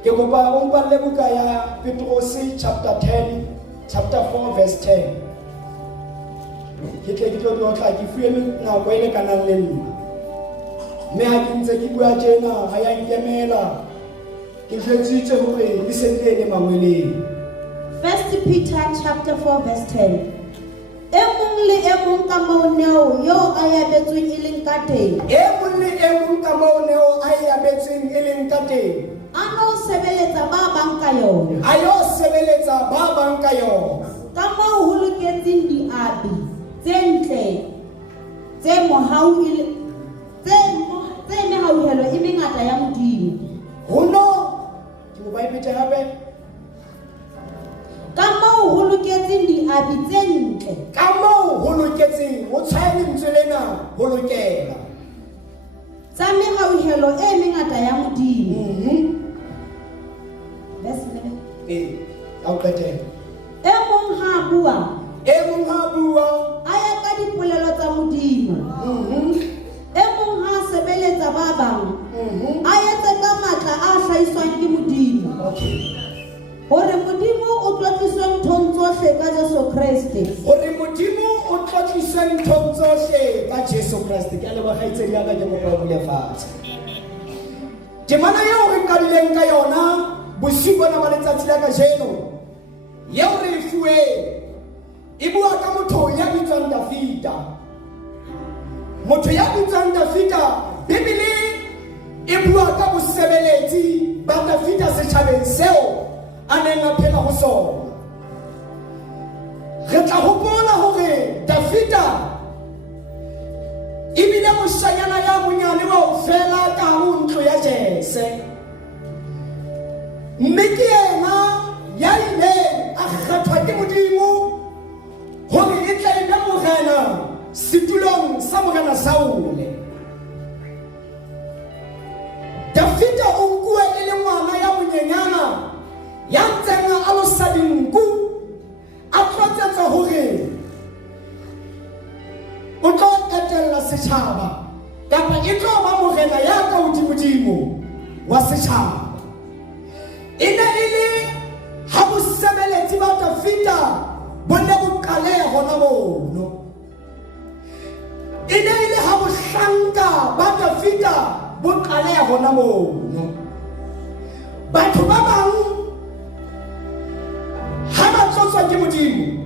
Ke kopa o mpalle buka ya Petrus chapter 10, chapter 4 verse 10. Ke tle ke tlo di otla ke fuwe nako ile kana le nna. Me ha ke ntse ke bua tjena ha ya nkemela. Ke jwetsitse hore le sentele mangweleng. 1 Peter chapter 4 verse 10. E mong le e mong ka maoneo yo a yabetsweng e leng ka teng. E mong le e mong ka maoneo a yabetsweng e leng ka teng. Ano sebeletsa ba bang ka yona. Ayo sebeletsa ba bang ka yona. Ka moo ho loketseng diabi tse ntle tse mehauhelo e mengata ya Modimo. Hono ke mo ba ipete hape. Ka moo ho loketseng diabi tse ntle. Ka moo ho loketseng ho tshwane ntse lena ho lokela. Tsa mehauhelo e mengata ya Modimo. Verse 11. Ao qetela. E mong ha bua. E mong ha bua. A ya ka dipolelo tsa Modimo. E mong ha sebeletsa ba bang. A etse ka matla a hlahiswang ke Modimo. Hore Modimo o tlotliswe nthong tsohle ka Jesu Kriste. Hore Modimo o tlotliswe nthong tsohle ka Jesu Kriste. Ke a leboha kgaitsedi ya ka ke kopa o bule fatshe. Temana eo re qadileng ka yona bosiu bona ba letsatsi la kajeno. Yeo re e fuweng e bua ka motho ya bitswang Dafita. Motho ya bitswang Dafita, Bibele e bua ka bosebeletsi ba Dafita setjhabeng seo a neng a phela ho sona. Re tla hopola hore Dafita e bile moshanyana ya monyane wa ho fela ka ho ntlo ya Jese. Mme ke yena ya ileng a kgethwa ke Modimo hore e tle e be morena setulong sa morena Saule. Dafita o nkuwe e le ngwana ya monyenyana ya ntseng a lo sa dinku a tlotsetsa hore o tlo etella setjhaba kapa e tlo ba morena ya ka hodimodimo wa setjhaba. E ne e le ha bosebeletsi ba Dafita bo ne bo qaleha hona mono. E ne e le ha bohlanka ba Dafita bo qaleha hona mono. Batho ba bang ha ba tlotswa ke Modimo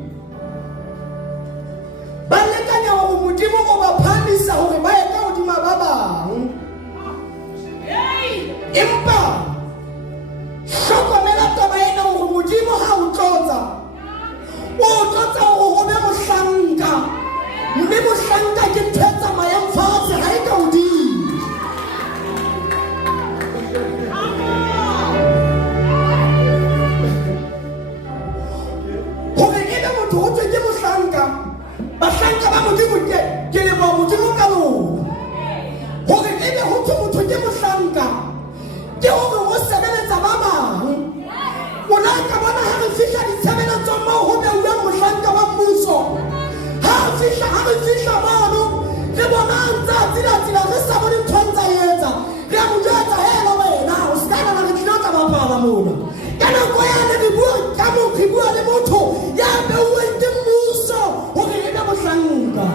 ba lekanya hore Modimo o ba phamisa hore ba ye ka hodima ba bang. Empa hlokomela taba ena hore Modimo ha o tlotsa hore o be mohlanka, mme mohlanka ke ntho e tsamayang fatshe ha e ka hodimo. Hore e be motho ho tswe ke mohlanka, bahlanka ba Modimo ke leboha Modimo ka lona. Hore e be ho tswe motho ke mohlanka ke hore o sebeletsa ba bang. O la ka bona ha re fihla ditshebeletsong moo ho beuweng mohlanka wa mmuso, ha re fihla mono re bona ntse a tsila re sa bone ntho ntse a etsa. Re a mo jwetsa hela wena o ska nana re tlile ka bapala mona. Ka nako yane re bua ka re bua le motho ya beuweng ke mmuso hore e be mohlanka.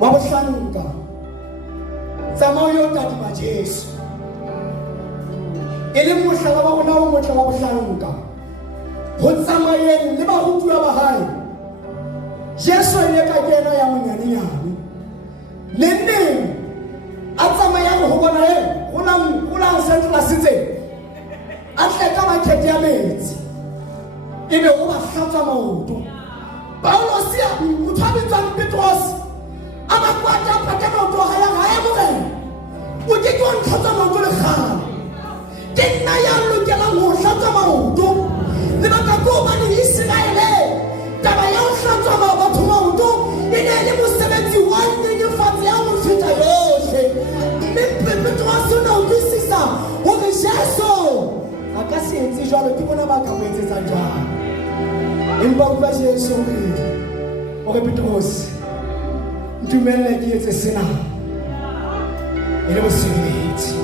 wa bohlanka tsamao yo tadima Jesu e le mohlala wa rona o motle wa bohlanka ho tsamayeng le barutuwa ba hae. Jesu ile ka kena ya monyanenyane le neng a tsamaya ho bona ho la sentla sitse a tle ka makhete ya metsi ebe o ba hlatswa maoto. Paulos ya motho a bitswang Petros a ba kwata pata maoto ha ya morena o ke ke wa ntlhatswa maoto le kgale ke nna ya lokelang ho hlatswa maoto le baka ko bane Israele taba ya ho hlatswa batho maoto e ne le mosebetsi wa nyenyefatso ya ho feta yohle. Mme Petros o ne a utlwisisa hore Jesu a ka se etse jwalo ke bona ba ka mo etsetsa jwalo. Empa o ba Jesu hore Petros ntumelle ke etse sena e le mosebetsi.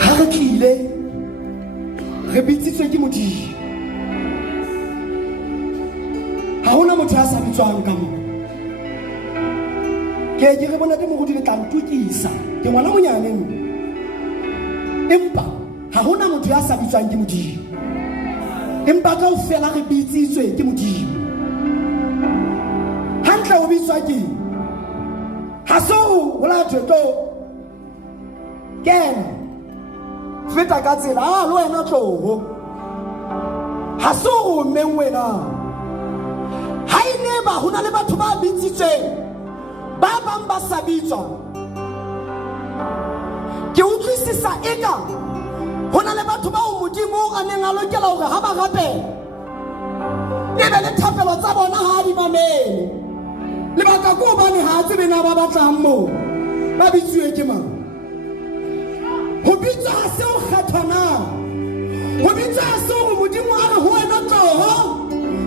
Ha re tlile re bitsitswe ke Modimo, ha hona motho a sa bitswang ka mo. Ke re bona ke morudi le tla ntukisa ke ngwana monyane, empa ha hona motho ya sa bitswang ke Modimo. Empa kaofela re bitsitswe ke Modimo. Hantle o bitswa ke ha so o la tlo kena feta ka tsela a lo wena tloho ha so o menwe na ha ine ba hona le batho ba bitsitsweng ba bang ba sa bitswa. Ke utlwisisa eka hona le batho ba Modimo a neng a lokela hore ha ba rapela ebe le thapelo tsa bona ha di mamele le baka ko bane ha tsebe na ba batlang mo ba bitsuwe ke mang. Ho bitsa ha se o kgathana, ho bitsa ha se o Modimo a re ho wena tloho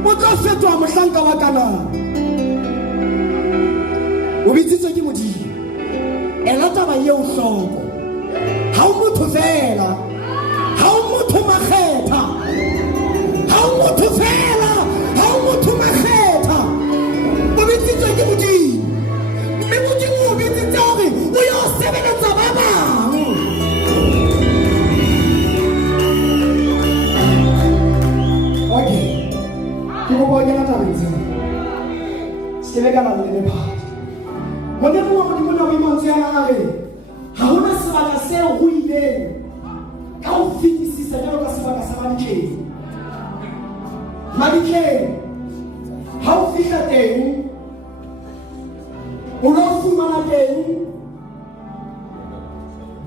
o tlo fetwa mohlanka wa kana. O bitsitswe ke Modimo ela taba ye o hloko ha o motho fela, ha o motho makgetha, ha o motho fela, ha o motho makgetha. O bitsitswe ke Modimo, mme Modimo o bitsitse hore o yo sebeletsa ba bang. Okay, ke go bona ka tabeng tsena se le kana le phata mona mo Modimo na mo ntse ya re ha hona sebaka se ho ileng ka ho fetisisa jalo ka sebaka sa Mabitleng ha o fihla teng o lo fumana teng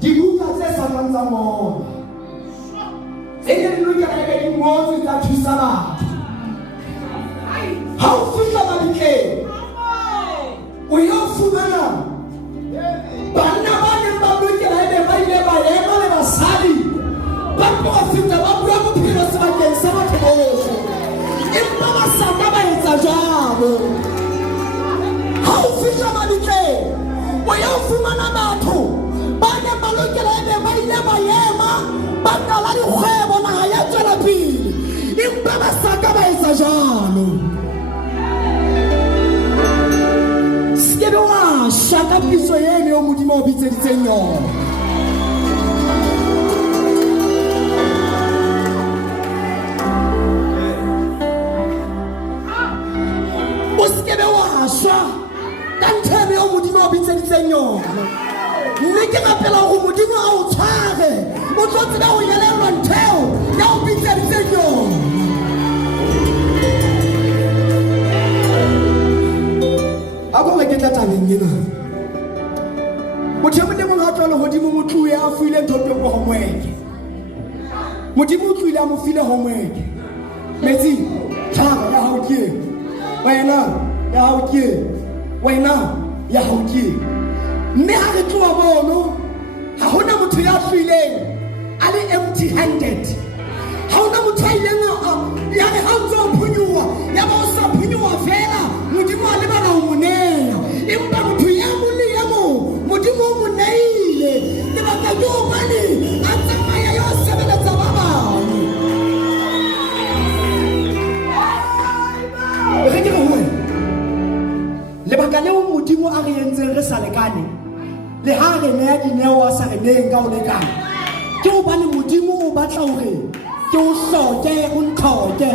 dibuka tse sanang tsa mona tse di lokela ka dingotse tsa thusa batho. Ha o fihla Mabitleng o yo fumana banna ba neng ba lokela ebe ba ile ba ema le basadi ba profita ba bua bophelo sebakeng sa batho bohle, empa ba sa ka ba etsa jwalo. Ha o fihla Mabitleng o yo fumana batho ba neng ba lokela ebe ba ile ba ema ba qala dikgwebo naha ya tswela pele, empa ba sa ka ba etsa jwalo. Skebe wa shaka piso yene yo Modimo o bitseditseng yona. O skebe wa sha ka nthebe yo Modimo o bitseditseng yona. Mme ke rapela hore Modimo a o tshware o tlo tseba ho yelelwa ntheo ya o bitseditseng yona. Ako re ke tla tabeng ena motho mo demong a tswalo hodimo motho ya fuile ntotong go homework. Modimo o tlile a mo file homework metsi tshaba ya hao ke wena ya hao ke wena ya hao ke. Mme ha re tloa mono ha hona motho ya fuileng a le empty handed, ha hona motho a ileng ya re ha ntse o phunyuwa ya ba o sa phunyuwa fela Modimo a lebala ho monea, empa motho ya mo le ya mo Modimo o mo neile le baka ke hobane a tsamaya yo sebeletsa ba bang. modimo a re entseng re sa lekane le ha re neya dineo a sa re neng ka o lekane ke hobane modimo o batla hore ke o hloke o ntlhoke.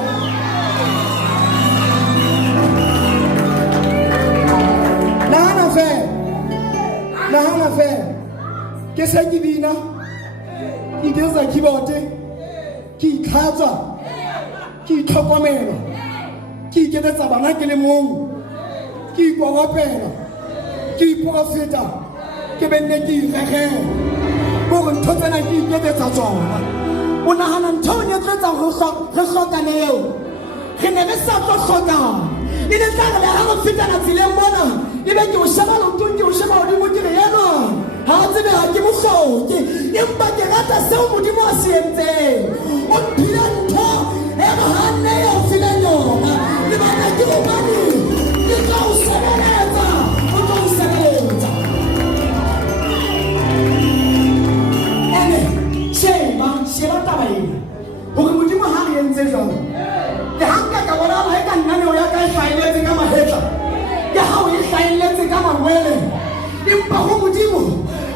Nahana fe ke se ke bina ke dirisa keyboard ke itlhatswa ke itlhokomela ke iketsetsa bana ke le mong ke ikokopela ke iprofeta ke benne ke iregela gore ntho tsena ke iketsetsa tsona. O nahana ntho e ne tletsa re hlokane eo re ne re sa tlo hlokana e ne tla re le ha re fetana tseleng mona ebe ke o sheba lontong ke o sheba hodimo ke re ena ha tsebe ha ke mohloke empa ke rata seo modimo a se entseng o mphile ntho e re ha nne eo fileng yona lebaka ke hobane ke tla o sebeletsa o tlo o sebeletsa ene sheba taba ena hore modimo ha re entse jwalo le ha nka ka bona ha e ka nnaneo ya ka e hlahelletse ka mahetla ke ha o e hlahelletse ka mangwele empa ho modimo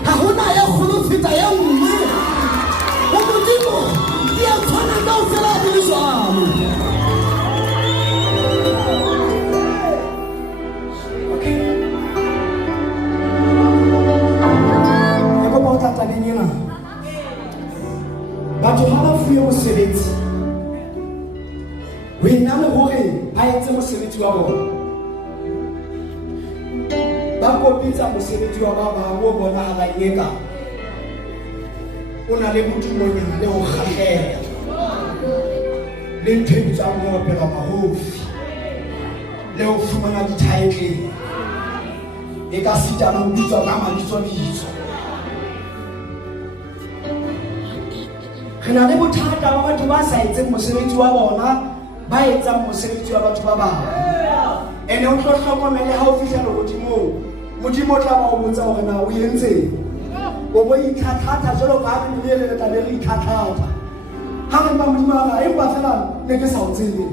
ha hona ya kgolo feta ya nngwe ho modimo di a tshwana kaofela di le jwalo. Ke kopa o tla tabeng ena batho ha ba fuwe mosebetsi ho ena le hore ba etse mosebetsi wa bona ba kopitsa mosebetsi wa ba bang o bona ha ba eka o na le motumonyana le ho kgahlela le ntho e bitswang ho opela mahofi le ho fumana di-title e ka sitana ho bitswa ka mabitso. Re na le bothata ba batho ba sa etseng mosebetsi wa bona ba etsang mosebetsi wa batho ba bang ene o tlo hlokomele ha o fihla lehodimong modimo tla ba o botsa hore na o entseng o bo itlhatlhatha jwalo ka ha re le tla be re itlhatlhatha ha re ba modimo a re empa fela ne ke sa o tsebe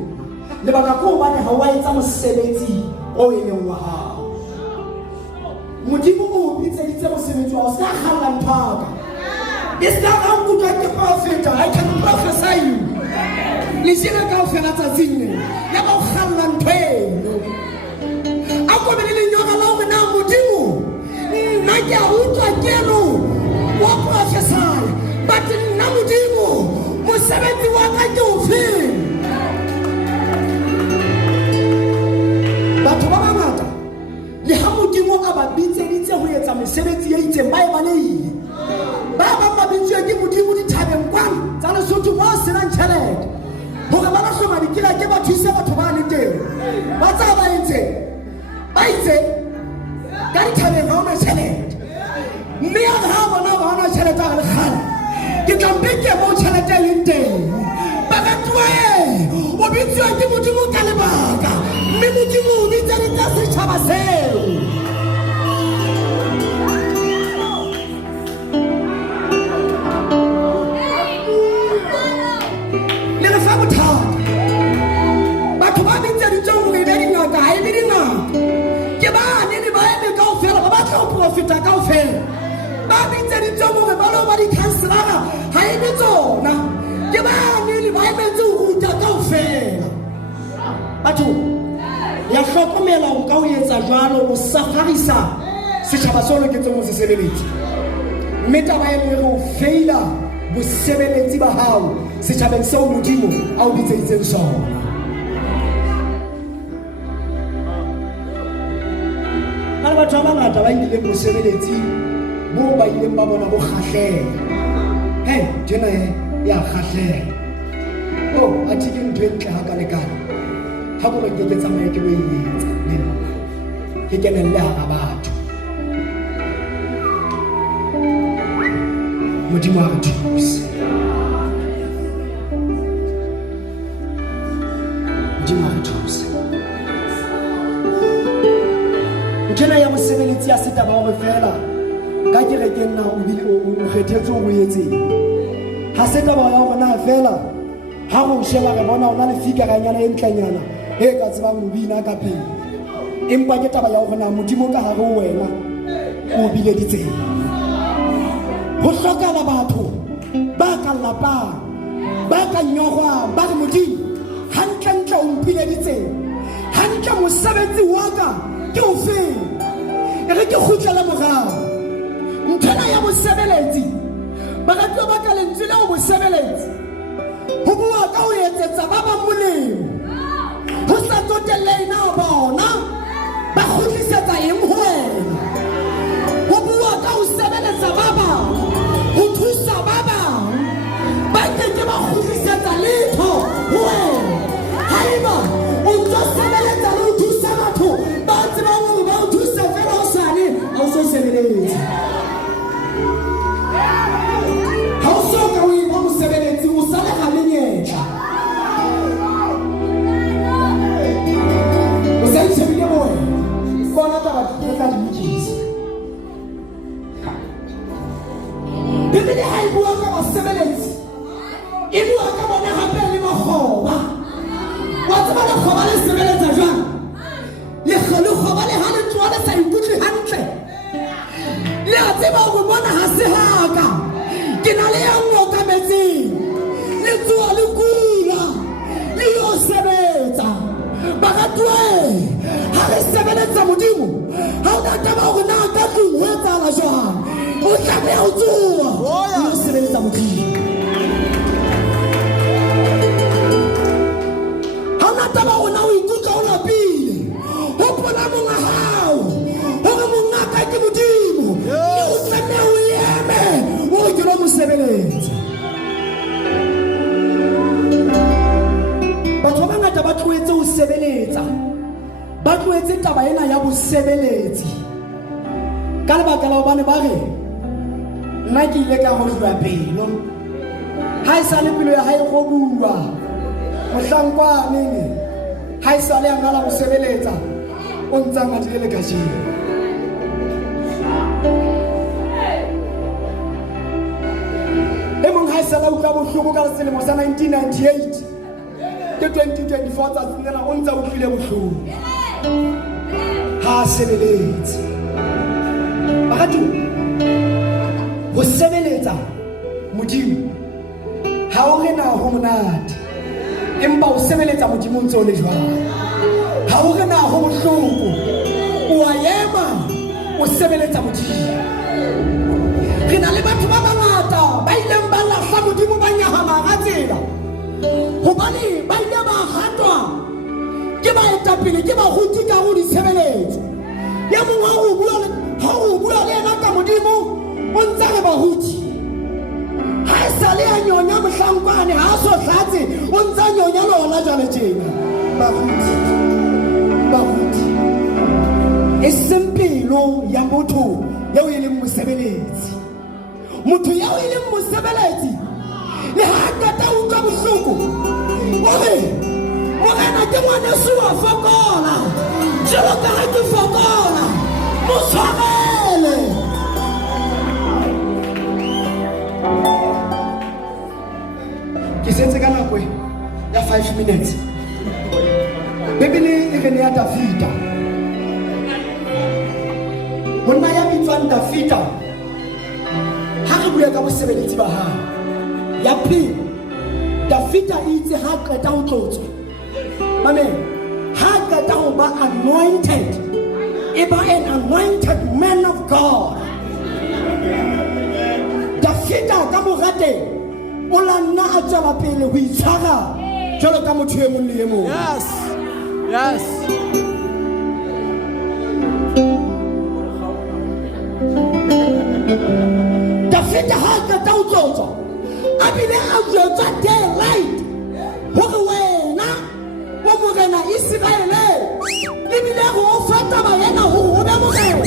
lebaka ke hobane ha o etsa mosebetsi o e leng wa hao. Modimo o bitseditse mosebetsi wa hao se ka kgalla nthaka it's not how good I can prophet. I can prophesy you. Listen to God for that thing. Never khallan pain. Ako bilili nyoka lawe na mudimu. Naja uta kenu. Wa prophesy. But na mudimu. Musabeti wakati ufin. Batho ba bangata le ha modimo a ba bitseditse ho etsa mosebetsi ya itseng ba e balehile ba ba bitse ke modimo di thabeng kwang tsa Lesotho ba senang tjhelete hore ba hloma dikila ke ba thusa batho ba le teng ba tsa ba itse ka di thabeng ha ona tjhelete mme ha bona ba ona tjhelete a le khala ke tla mpeke mo tjhelete e leng teng ba ka tloe o bitse ke modimo ka lebaka mme modimo o bitse di tsa setjhaba seo. Batho ba bitse ditjong hore be dingaka ha e be dingaka ke ba nene ba eme kaofela ba batla ho profita kaofela ba bitse ditjong hore ba lo ba di-counselara ha e be tsona ke ba nene ba emetse ho ruta kaofela. Batho ya hlokomela hore ka ho etsa jwalo o safarisa setjhaba seo loketseng ho se sebeletsa mme taba e nngwe ho feila bosebeletsi ba hao setjhabeng seo modimo a o bitseditseng sona. Ka batho ba bangata ba ileng mosebeletsi moo ba ileng ba bona bo kgahlela tjena ya kgahlela a ke ntho e ntle hakalekana ha gore ke tsamaye ke lo etsa nna ke kenelle ha batho modimo a re thuse. Ntjena ya mosebeletsi ya setaba hore fela ka kerekeng na o bile o kgethetse o etseng ha se taba ya hore na fela ha go sheba re bona ona le fikaranyana e ntlenyana e ka tsebang ho bina ka pele empa ke taba ya hore na modimo ka hare ho wena o bileditse. Ho hlokahala batho ba ka lapang, ba ka nyorwang, ba re modimo hantle o mpileditse, hantle mosebetsi wa ka ke o feng, e re ke kgutlela morao. Nthona ya mosebeletsi ba ka tlo ba ka lentswe la o mosebeletsi ho bua ka ho etsetsa ba bang molemo, ho sa tsotelle na bona ba kgutlisetsa eng ho wena, ho bua ka ho sebeletsa ba bang, ho thusa ba bang ba ke ba kgutlisetsa letho ho wena. Haeba o ntso sebeletsa le ho thusa batho ba tsebang hore ba o thusa fela o sane ha o so sebeletsa, ha o so ka o eba mosebeletsi o sale ga menyetla. O sa itshebile mo wena bona taba ke tla di mokisa. Bibele ha e bua ka basebeletsi e bua ka bona gape le makgoba. Wa tseba lekgoba le sebeletsa jwang? Lekgoba le ha le tloha le sa ikutlwe hantle, le a tseba hore bona ha se haka, ke na le ya nngwe ka metsing, le tsoha le kula le yo sebetsa. Baratwe ha re sebeletsa modimo, ha o taba hore na ka tlung ho etsahala jwang, o tlameha ho tsoha le sebeletsa modimo. Taba ona o ikutlwa o lapile, hopola monga hao hore monga ka ke modimo, ke o tlameha o eme o ke lo mosebeletsa. Batho ba bangata ba tloetse ho sebeletsa, ba tloetse taba ena ya bosebeletsi ka lebaka la hobane ba re nna ke ile ka hohlwa pelo, ha e sa le pelo ya hae go bua mohlankwane ha e sa le ngala go sebeletsa o ntsa ngadile le kajeno. E mong ha e sa la utlwa bohloko ka selemo sa 1998 ke 2024 tsa tsenela o ntsa utlwile bohloko ha sebeletse. Batho ho sebeletsa modimo ha o re na ho monate, empa o sebeletsa modimo ntse o le jwang, ha o re na ho bohloko, o a ema o sebeletsa modimo. Re na le batho ba bangata ba ileng ba lahla modimo ba nyahama ka tsela hobane ba ile ba hatwa ke baetapele, ke baruti ka ho ditshebeletso ya mongwe ha o bua le ena ka modimo o ntse re baruti. Ha e sa le a nyonya mohlankwane ha so hlatse o ntse a nyonya lona jwale tjena. Baruti e sempelo ya motho ya o ileng mosebeletsi, motho ya o ileng mosebeletsi le ha kata o ka bohloko ore morena ke ngwaneso wa fokola jalo ka ha ke fokola mo tshwarele. Ke sentse ka nako ya 5 minutes. Bibele e re ne ya Davida, monna ya bitswang Davida, ha re bua ka bosebeletsi ba hae ya pele, Davida itse ha qeta ho tlotswa amen, ha qeta ho ba anointed, e ba an anointed man of God. Davida ka morate o la nna a tswela pele ho itshwara jwalo ka motho e mong le e mong. Yes. Davida ha qeta ho tlotswa a bile a jwetsa daylight hore wena o morena Israele lebile go o fata ba yena ho o be morena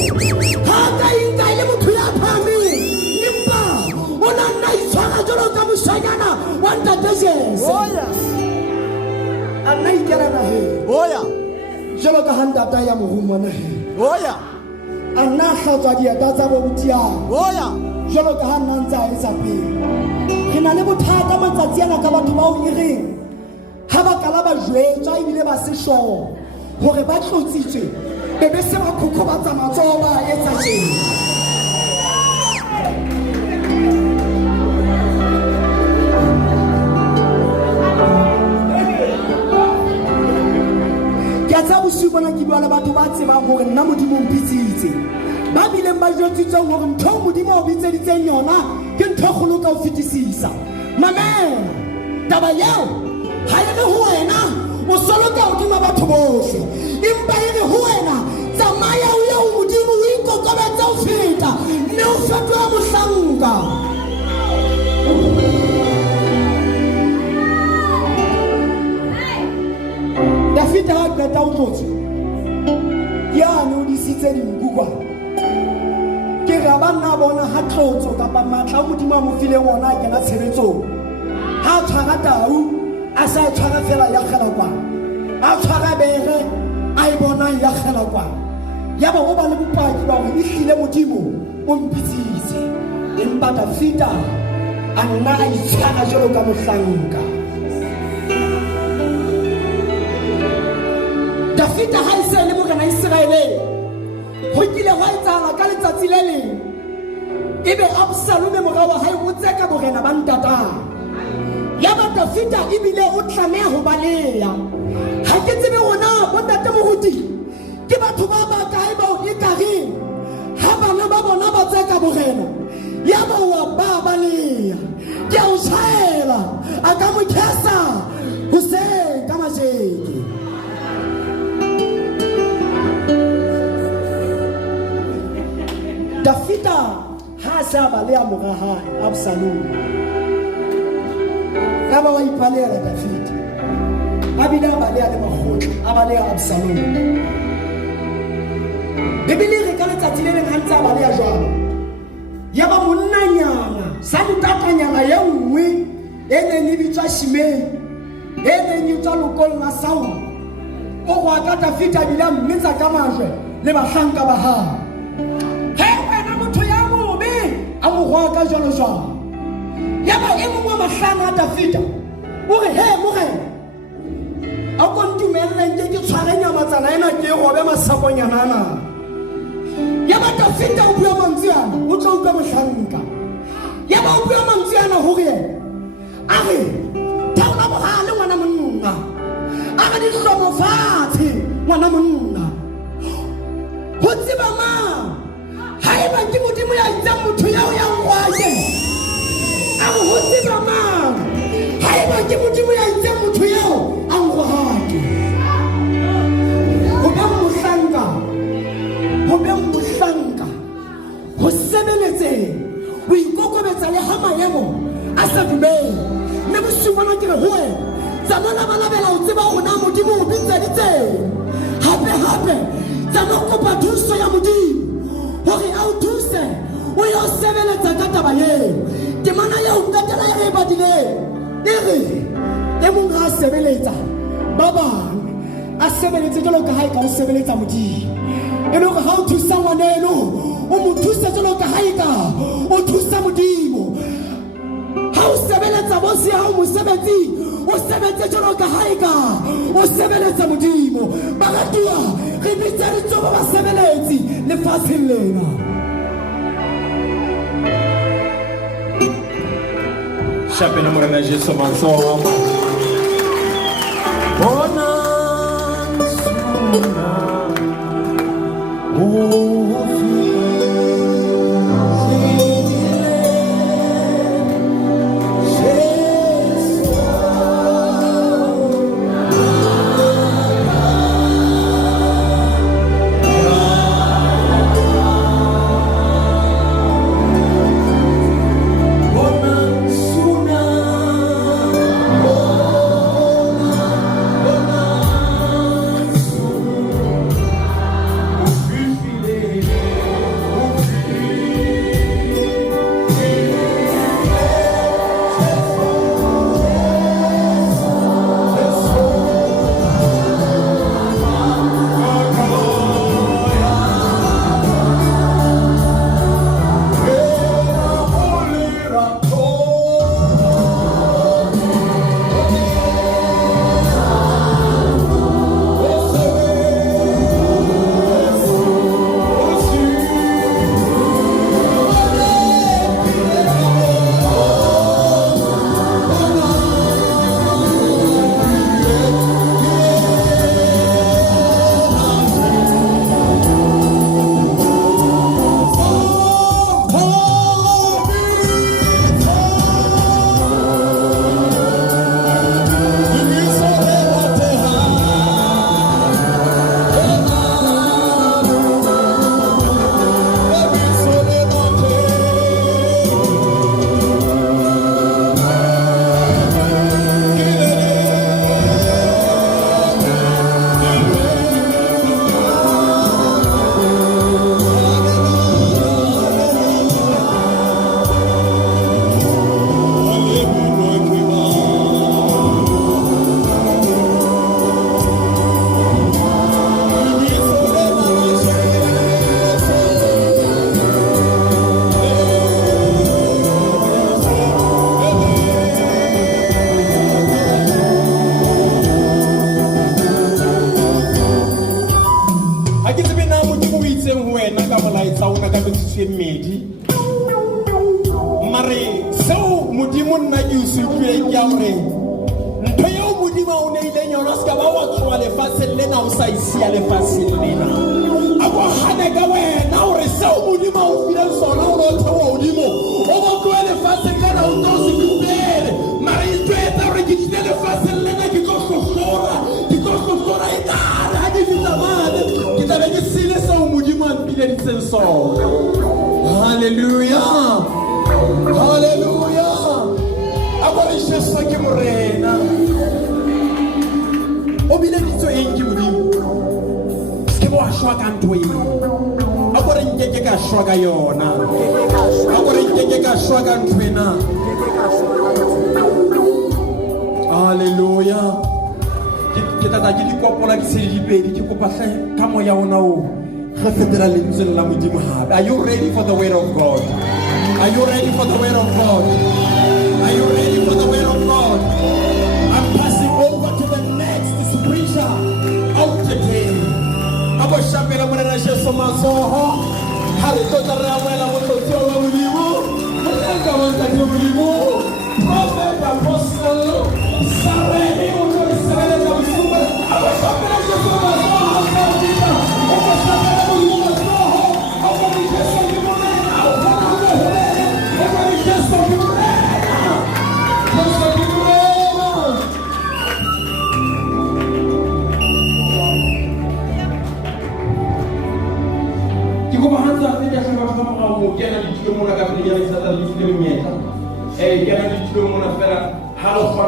ha ka inka ile motho ya phameng, empa o na nna itshwara jwalo ka moshanyana wa ntate Jesu. Oh yes. A nna ikerana he Oh yeah. jwalo ka ha ntata ya morumwana he Oh yeah. a nna hlatswa dieta tsa bobutiang Oh yeah. jwalo ka ha nna ntse a etsa pele. Re na le bothata matsatsi ana ka batho bao e reng ha ba kala ba jwetswa ebile ba se sure hore ba tlotsitswe bebe se ba khokhobatsa matsoho ba etsa tjena. Ke a tsaya bosiu bona ke bua le batho ba tsebang hore nna Modimo o mpitsitse, ba bileng ba jwetsitseng hore ntho Modimo o bitseditseng yona ke ntho e kgolo ka ho fetisisa. Mamela taba yao ha e re ho wena o solo ka hodima batho bohle, empa e re ho wena tsamaya o ye ho Modimo o ikokobetse ho feta, mme o fetoha mohlanka. Dafita ha qeta ho tlotse yane o disitse dinku kwa ke ra banna bona ha tlotso kapa matla a Modimo a mo fileng ona a kena tshebetsong, ha tshwara tau a sa tshwara fela ya kgelakwa, a tshwara bere a e bonang ya kgelakwa, ya ba o ba le bopaki ba hore ehlile Modimo o mpitsitse, empa Dafita a nna a itshwara jwalo ka mohlanka. Dafita ha e se le morena Israele, ho kile hwa etsahala ka letsatsi le leng, ebe Absalome morao wa hae o tseka borena ba ntata. Ya ba Dafita ebile o tlameha ho baleya. Ha ke tsebe rona bo ntate moruti ke batho ba kae ba o ekareng ha bana ba bona ba tseka borena, ya ba wa ba baleya. Ke a o tshwaela a ka mo khesa ho se ka majeke. Dafita ha sa baleya mora hae Absalome, ka ba wa ipalera Dafita a bile a baleya le makgotla a baleya Absalome. Bibele re ka letsatsi le leng ha ntse a baleya jwalo, ya ba monnanyana sa ntatanyana ya nngwe e neng e bitswa Shimei, e neng e tswa lokong la Saul, o go ka Dafita bile a mmetsa ka majwe le bahlanka ba hae. A mo hwa ka jalo jwalo, ya ba e mongwe wa mahlana a Dafita o re he morena a ko ntumeleng ke tshware nyamatsana ena ke robe masaponyana ana. Ya ba Dafita o bua mantswe ana o tla utlwa mohlanka, ya ba o bua mantswe ana hore yena a re thaola bohale ngwana monna, a re dihlomo fatshe ngwana monna, ho tseba mang haeba ke Modimo ya itsang motho yao ya ngwaje, a re ho tseba mang haeba ke Modimo ya itsang motho yao a ngwahake. Ho ba mohlanka ho sebeletseng, ho ikokobetsa le ha maemo a sa dumele. Mme bosiu bona ke re ho wena tsamaya balabela ho tseba hore na Modimo o bitseditseng, hape tsamaya kopa thuso ya Modimo hore a o thuse o yo sebeletsa ka taba eo. Temana ya o ngatela e re badileng e re e mong ha sebeletsa ba bang a sebeletse jalo ka ha e ka o sebeletsa Modimo, e le hore ha o thusa ngwaneno o mo thusa jalo ka ha e ka o thusa Modimo. Ha o sebeletsa bosi ya hao mosebetsi o sebetse jalo ka ha e ka o sebeletsa Modimo. Baratuwa re bitsa ditsoba basebeletsi lefatsheng lena. Chapena morena Jesu matsoho. Bona suna tše mmedi mare seo modimo nna ke o se utlwile ke ya gore ntho yeo modimo o neileng yona se ka ba wa tsoa lefatsheng lena o sa isia lefatsheng lena a ko gane ka wena gore seo modimo o fileng sona o no theoa godimo o bo tloe lefatsheng lena o tlo se kupele mare e tlo etsa gore ke tlile lefatsheng lena ke tlo hlohlora e tare ga ke fitla mane ke tlabe ke sile seo modimo a mpileditseng sona. Haleluya, haleluya. A gore Jesu ke morena o bileditse eng ke modimo ke bo a shwa ka ntho e a gore nkeke ka shwa ka yona a gore nkeke ka shwa ka ntho ena. Haleluya. Ke tata ke dikopola ke se dipedi ke kopa hle ka moya ona o re fetela lentswe la modimo hape. Are you ready for the word of God? Are you ready for the word of God? Are you ready for the word of God? I'm passing over to the next preacher out today. Abo shapela morena Jesu masoho hare tota re amela motlotsi wa modimo re ka bontsha ke modimo prophet apostle sarene o re sarene ka bosuma abo shapela Jesu masoho abo shapela modimo masoho abo ni Jesu ke morena abo ni Jesu ke morena. Come hands up, maybe I should have come out. Can I do you want to get the other? Can I do you want to